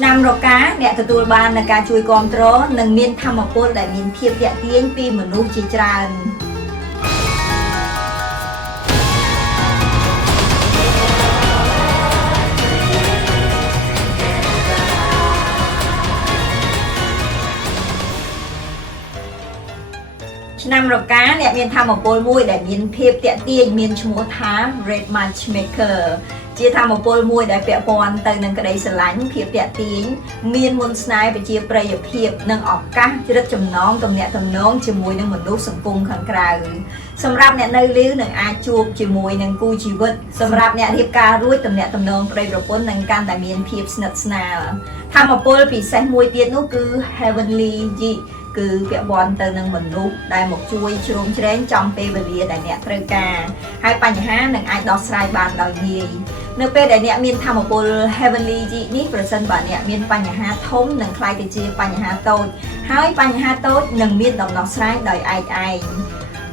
ឆ្នាំរកាអ្នកទទួលបាននៃការជួយគាំទ្រនិងមានធម៌ពលដែលមានភាពទាក់ទាញពីមនុស្សជាច្រើនឆ្នាំរកាអ្នកមានធម៌ពលមួយដែលមានភាពទាក់ទាញមានឈ្មោះថា Red Matchmaker ជាធម៌ពលមួយដែលពាក់ព័ន្ធទៅនឹងក្តីស្រឡាញ់ភាពទាក់ទាញមានមន្តស្នេហ៍ប្រជាប្រិយភាពនិងឱកាសជ្រិតចំណងទំនាក់ទំនងជាមួយនឹងមនុស្សសង្គមខាងក្រៅសម្រាប់អ្នកនៅលីវនឹងអាចជួបជាមួយនឹងគូជីវិតសម្រាប់អ្នករៀបការរួចទំនាក់ទំនងប្តីប្រពន្ធនឹងកាន់តែមានភាពស្និទ្ធស្នាលធម៌ពលពិសេសមួយទៀតនោះគឺ Heavenly Yeet គឺពាក់ព័ន្ធទៅនឹងមនុស្សដែលមកជួយជ្រោមជ្រែងចំពេលវេលាដែលអ្នកត្រូវការហើយបញ្ហានឹងអាចដោះស្រាយបានដោយងាយនៅពេលដែលអ្នកមានធម៌ពល Heavenly Yeet នេះប្រសិនបើអ្នកមានបញ្ហាធំនឹងคล้ายទៅជាបញ្ហាតូចហើយបញ្ហាតូចនឹងមានដំណោះស្រាយដោយឯកឯង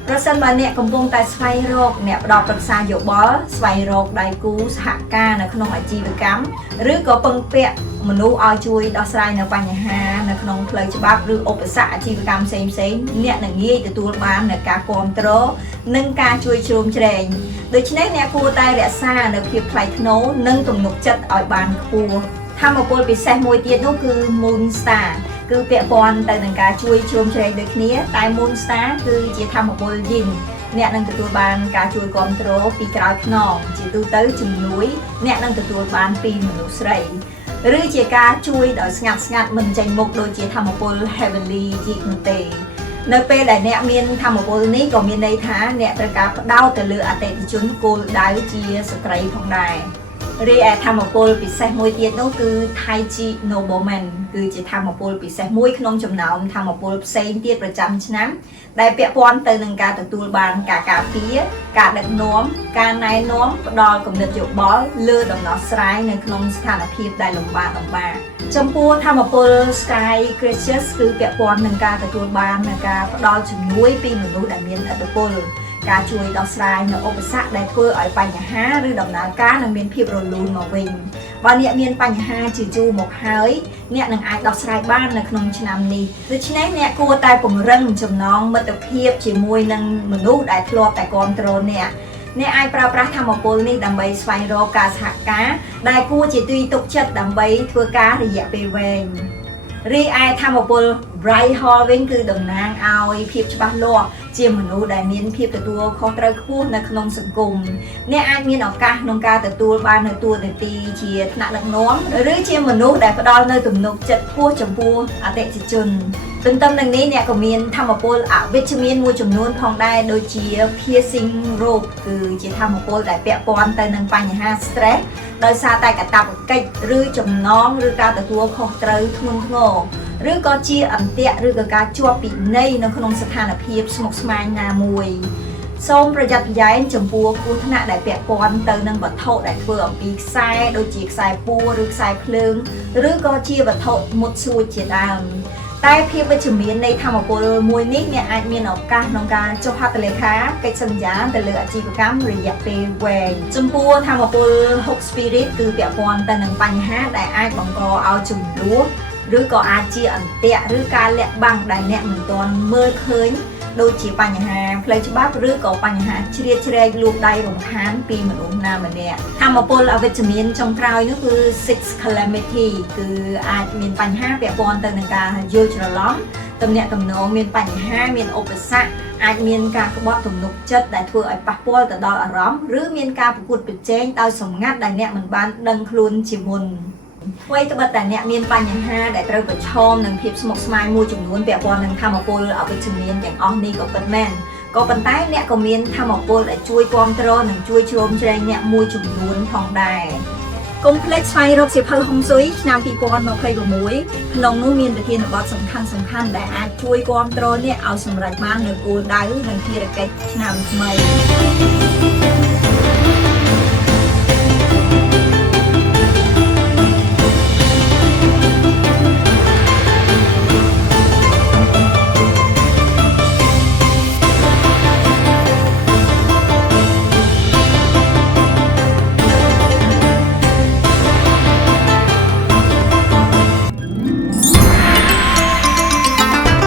ប្រសិនបើអ្នកកំពុងតែស្វែងរកអ្នកផ្ដល់ប្រឹក្សាយោបល់ស្វែងរកដៃគូសហការនៅក្នុងអាជីវកម្មឬក៏ពឹងពាក់មនុស្សឲ្យជួយដោះស្រាយនៅបញ្ហានៅក្នុងផ្លូវច្បាប់ឬឧបសគ្គអាជីវកម្មផ្សេងៗអ្នកនឹងងាយទទួលបាននូវការគាំទ្រនិងការជួយជ្រោមជ្រែងដូច្នេះអ្នកគួរតែរក្សានូវភាពថ្លៃថ្នូរនិងទំនុកចិត្តឲ្យបានខ្ពស់ធម៌ពលពិសេសមួយទៀតនោះគឺ Moon Star គឺពាក់ព័ន្ធទៅនឹងការជួយជ្រោមជ្រែងដូចគ្នាតែ Moon Star គឺជាធម៌ពល Yin អ្នកនឹងទទួលបានការជួយគាំទ្រពីក្រោយខ្នងជាទូទៅជំនួយអ្នកនឹងទទួលបានពីមនុស្សស្រីឬជាការជួយដោយស្ងាត់មិនចេញមុខដូចជាធម៌ពល Heavenly Yeet នោះទេនៅពេលដែលអ្នកមានធម៌ពលនេះក៏មានន័យថាអ្នកត្រូវការផ្ដោតទៅលើអតិថិជនគោលដៅជាស្ត្រីផងដែររីឯធម៌ពលពិសេសមួយទៀតនោះគឺ Tai Chi Nobleman គឺជាធម៌ពលពិសេសមួយក្នុងចំណោមធម៌ពលផ្សេងទៀតប្រចាំឆ្នាំដែលពាក់ព័ន្ធទៅនឹងការទទួលបានការការពារការដឹកនាំការណែនាំផ្ដល់គំនិតយោបល់លើដំណោះស្រាយនៅក្នុងស្ថានភាពដែលលំបាកចំពោះធម៌ពល Sky Gracious គឺពាក់ព័ន្ធនឹងការទទួលបាននូវការផ្ដល់ជំនួយពីមនុស្សដែលមានឥទ្ធិពលការជួយដោះស្រាយនៅឧបសគ្គដែលធ្វើឲ្យបញ្ហាឬដំណើរការនឹងមានភាពរលូនមកវិញបើអ្នកមានបញ្ហាជាយូរមកហើយអ្នកនឹងអាចដោះស្រាយបាននៅក្នុងឆ្នាំនេះដូច្នេះអ្នកគួរតែពង្រឹងចំណងមិត្តភាពជាមួយនឹងមនុស្សដែលធ្លាប់តែគាំទ្រអ្នកអាចប្រើប្រាស់ធម៌ពលនេះដើម្បីស្វែងរកការសហការដែលគួរជាទីទុកចិត្តដើម្បីធ្វើការរយៈពេលវែងរីឯធម៌ពល Bright Hall វិញគឺតំណាងឲ្យភាពច្បាស់លាស់ជាមនុស្សដែលមានភាពទទួលខុសត្រូវខ្ពស់នៅក្នុងសង្គមអ្នកអាចមានឱកាសក្នុងការទទួលបាននូវតួនាទីជាថ្នាក់ដឹកនាំឬជាមនុស្សដែលផ្ដល់នូវទំនុកចិត្តខ្ពស់ចំពោះអតិថិជនទន្ទឹមនឹងនេះអ្នកក៏មានធម៌ពលអវិជ្ជមានមួយចំនួនផងដែរដូចជា Piercing Rope គឺជាធម៌ពលដែលពាក់ព័ន្ធទៅនឹងបញ្ហា stress ដោយសារតែកាតព្វកិច្ចឬចំណងឬការទទួលខុសត្រូវធ្ងន់ធ្ងរឬក៏ជាអន្ទាក់ឬក៏ការជាប់ពិន័យនៅក្នុងស្ថានភាពស្មុគស្មាញណាមួយសូមប្រយ័ត្នប្រយែងចំពោះគ្រោះថ្នាក់ដែលពាក់ព័ន្ធទៅនឹងវត្ថុដែលធ្វើអំពីខ្សែដូចជាខ្សែពួរឬខ្សែភ្លើងឬក៏ជាវត្ថុមុតស្រួចជាដើមតែភាពវិជ្ជមាននៃធម៌ពលមួយនេះអ្នកអាចមានឱកាសក្នុងការចុះហត្ថលេខាកិច្ចសន្យាទៅលើអាជីវកម្មរយៈពេលវែងចំពោះធម៌ពល Hook Spirit គឺពាក់ព័ន្ធទៅនឹងបញ្ហាដែលអាចបង្កឲ្យជម្លោះឬក៏អាចជាអន្ទាក់ឬការលាក់បាំងដែលអ្នកមិនទាន់មើលឃើញដូចជាបញ្ហាផ្លូវច្បាប់ឬក៏បញ្ហាជ្រៀតជ្រែកលូកដៃរំខានពីមនុស្សណាម្នាក់ធម៌ពលអវិជ្ជមានចុងក្រោយនោះគឺ Six Calamity គឺអាចមានបញ្ហាពាក់ព័ន្ធទៅនឹងការយល់ច្រឡំទំនាក់ទំនងមានបញ្ហាមានឧបសគ្គអាចមានការក្បត់ទំនុកចិត្តដែលធ្វើឲ្យប៉ះពាល់ទៅដល់អារម្មណ៍ឬមានការប្រកួតប្រជែងដោយសម្ងាត់ដែលអ្នកមិនបានដឹងខ្លួនជាមុនអ្វីត្បិតតែអ្នកមានបញ្ហាដែលត្រូវប្រឈមនឹងភាពស្មុគស្មាញមួយចំនួនពាក់ព័ន្ធនឹងធម៌ពលអវិជ្ជមានទាំងអស់នេះក៏ពិតមែនក៏ប៉ុន្តែអ្នកក៏មានធម៌ពលដែលជួយគាំទ្រនិងជួយជ្រោមជ្រែងអ្នកមួយចំនួនផងដែរកុំភ្លេចស្វែងរកសៀវភៅហុងស៊ុយឆ្នាំ2026ក្នុងនោះមានប្រធានបទសំខាន់ៗដែលអាចជួយគាំទ្រអ្នកឲ្យសម្រេចបាននូវគោលដៅនិងភារកិច្ចឆ្នាំថ្មី